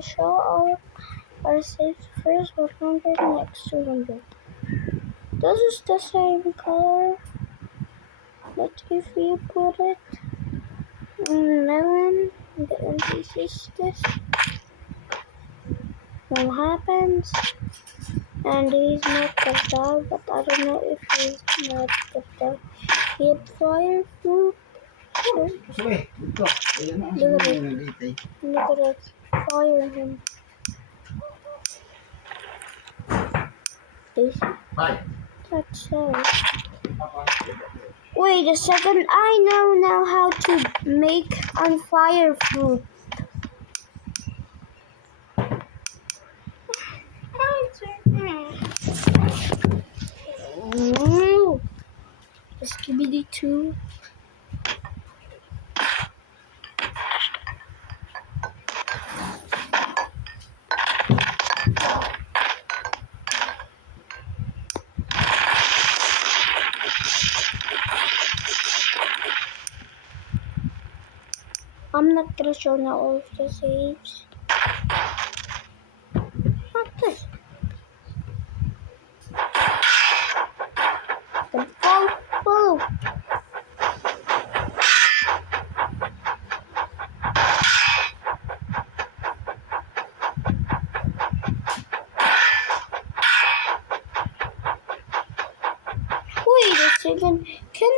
gonna show our saves first 100, next 200. This is the same color, but if you put it in 11, and this is this, what happens? And he's not the dog, but I don't know if he's not the dog. He had fire fruit. Look at it. Look at it. Fire him. That's it. Wait a second. I know now how to make on fire fruit. Skibidi 2. I'm not gonna show now all of the saves. Not this. Then follow. Wait a second. Can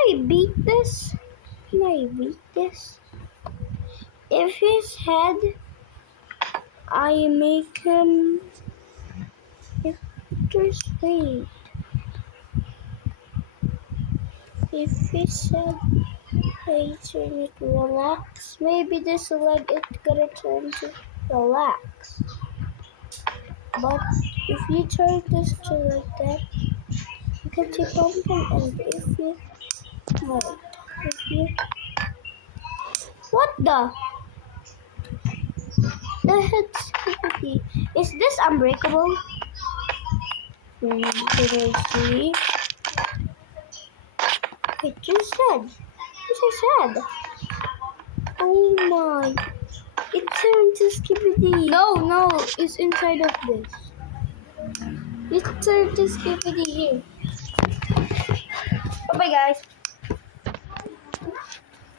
I beat this? Can I beat this? If his head, I make him. Just wait. If his head, I turn it to relax. Maybe this leg is gonna turn to relax. But if you turn this to like that, you can take pumpkin, and if you wait, if you what the head's creepy. Is this unbreakable? Did I see? Wait, you said. What I said? Oh my! It turned to Skibidi. No, it's inside of this. It turned to Skibidi here. Bye, guys.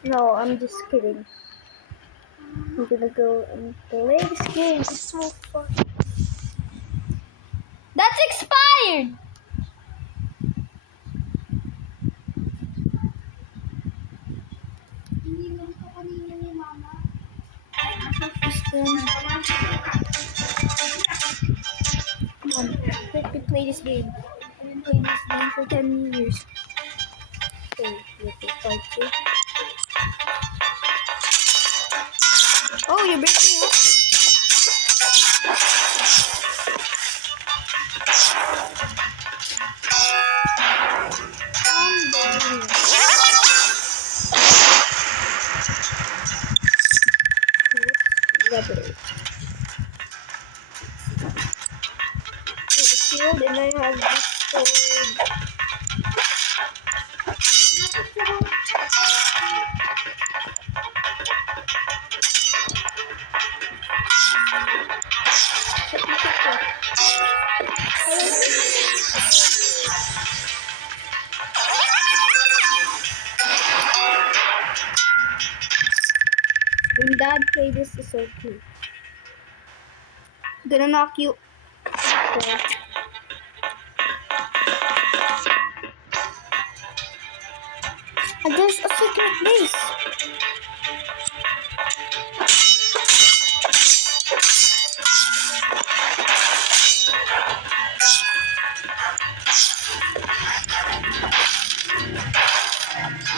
No, I'm just kidding. I'm gonna go and play this game. It's so fun. That's expired! Come on, let me play this game. I've been playing this game for 10 years. Okay, let me fight you. Oh, you're breaking up? Level. So the shield, and I have this sword. When Dad play this is so cute. Gonna knock you. Okay. And there's a secret base.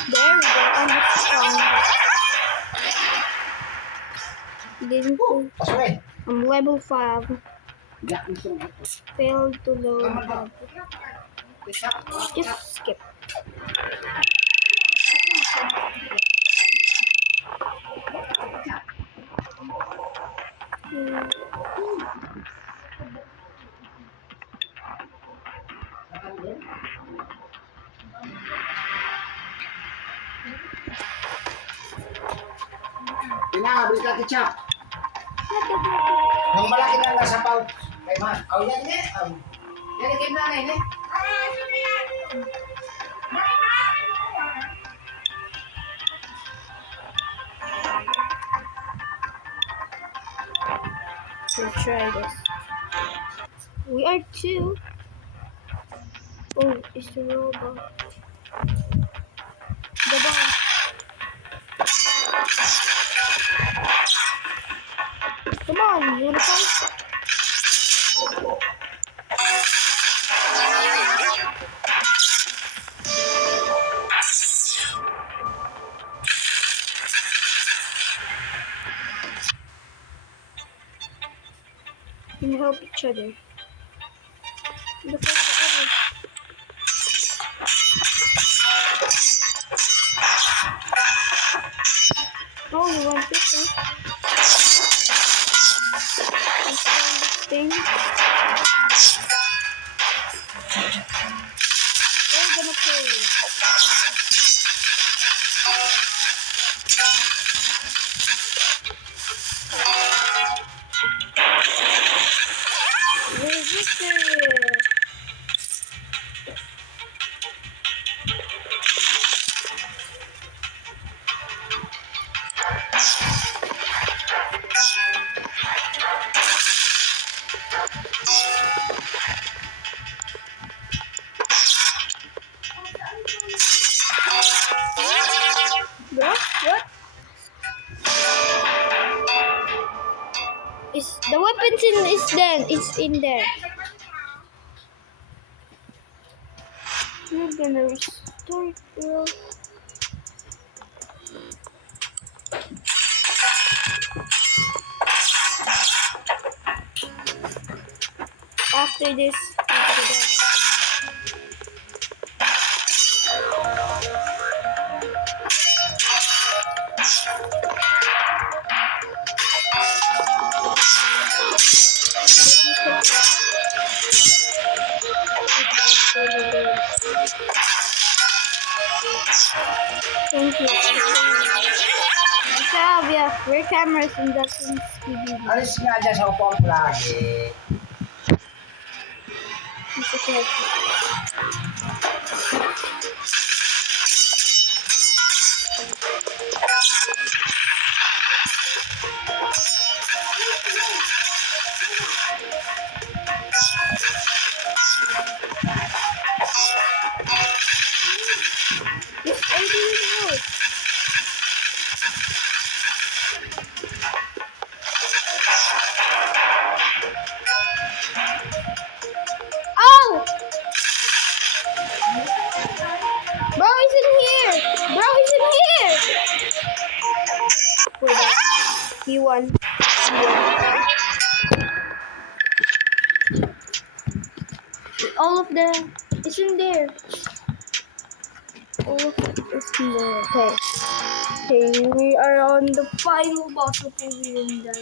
There we go. I'm strong. Didn't do. I'm level 5. Failed to load. Just skip. Na, beli ka kecap. Bakit? Yung malaki na nasa pouch. Kay man. Oh, yan ini. Yan ikin na ini. Let's try this. We are two. Oh, it's the robot. The bomb. Come on, you wanna fight? We can help each other. Look at the other. Oh, you want this one? This thing. We're gonna kill you. Resistor. Bro, what? Is the weapons is in there. We're gonna restore it, bro. After this, thank you. Salvia, we're cameras and that's in Scooby. Alis nga dyan sa upong lagi. Oh! Bro, he's in here! Bro, he's in here! Wait, he won. All of them is in there. All of it is in there. Okay. Okay, we are on the final boss of the here.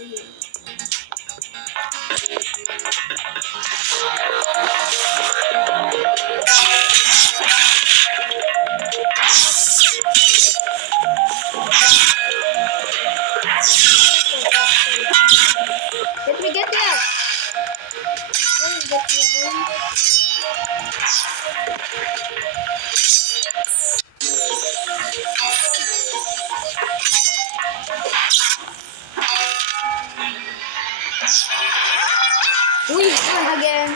Let me get there. We won again.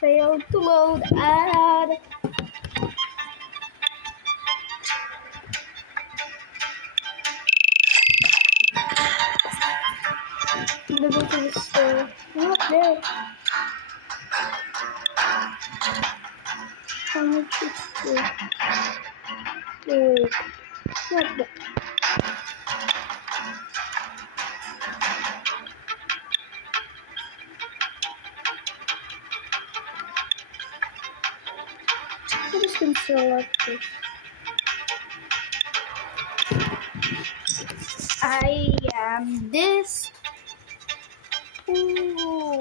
Failed to load ad. I'm gonna go to the store. Not there. How much is this? Wait. Not there. I'm just gonna select this. I am this. Ooh.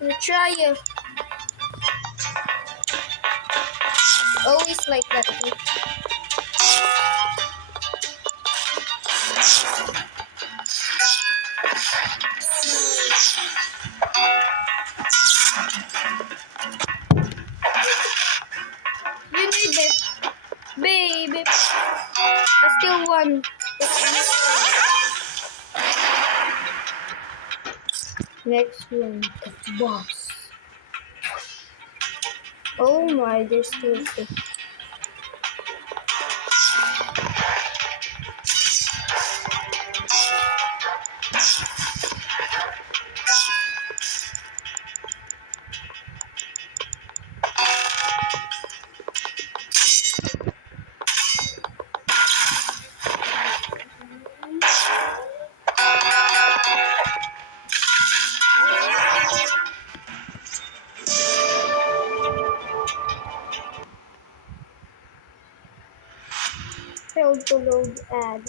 Gonna try you. Always like that. Okay? You need it, baby. I still won. Next one, the boss. Oh my, there's still six. Failed to load ad.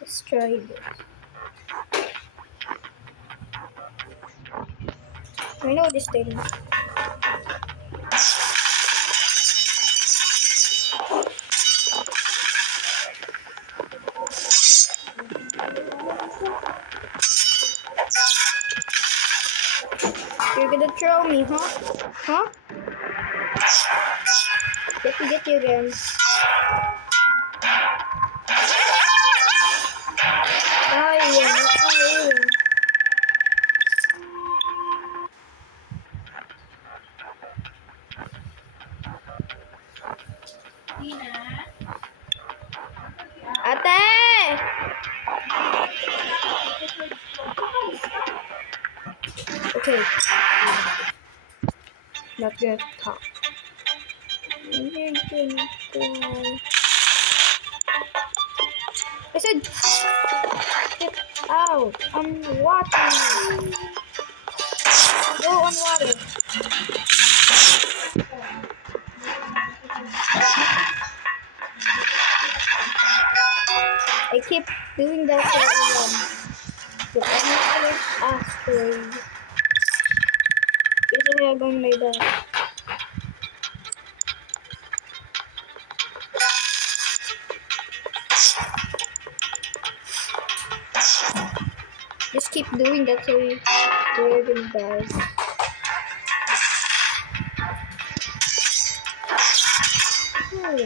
Let's try this. I know this thing. You're gonna throw me, huh? Huh? Get you again. Oh yeah, Ate! Okay. Not gonna talk. You're gonna die. I said, get out. I'm watching. Go on water. I keep doing that to everyone. So I'm gonna ask for you. Kasi habang may dad. Just keep doing that so we're gonna die. Oh.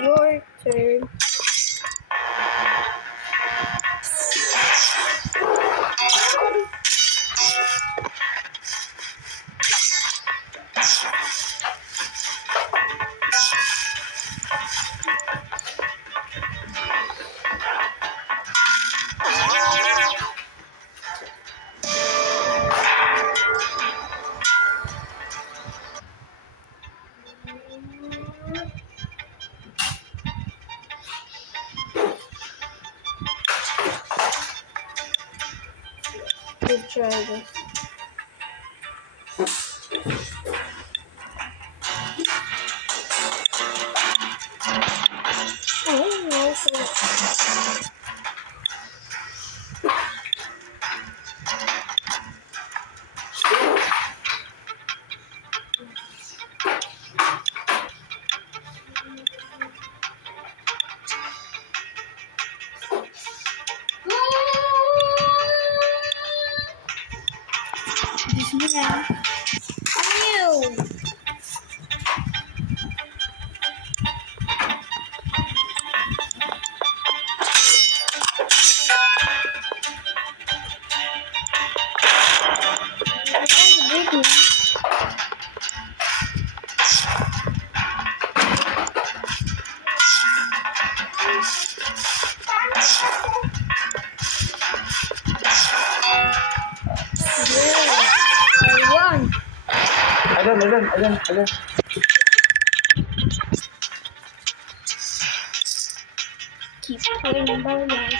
Your turn. Let's try this. Oh no. Yeah. Ew. Oh, goodness. Yeah. I won. Alon. he's playing bananas.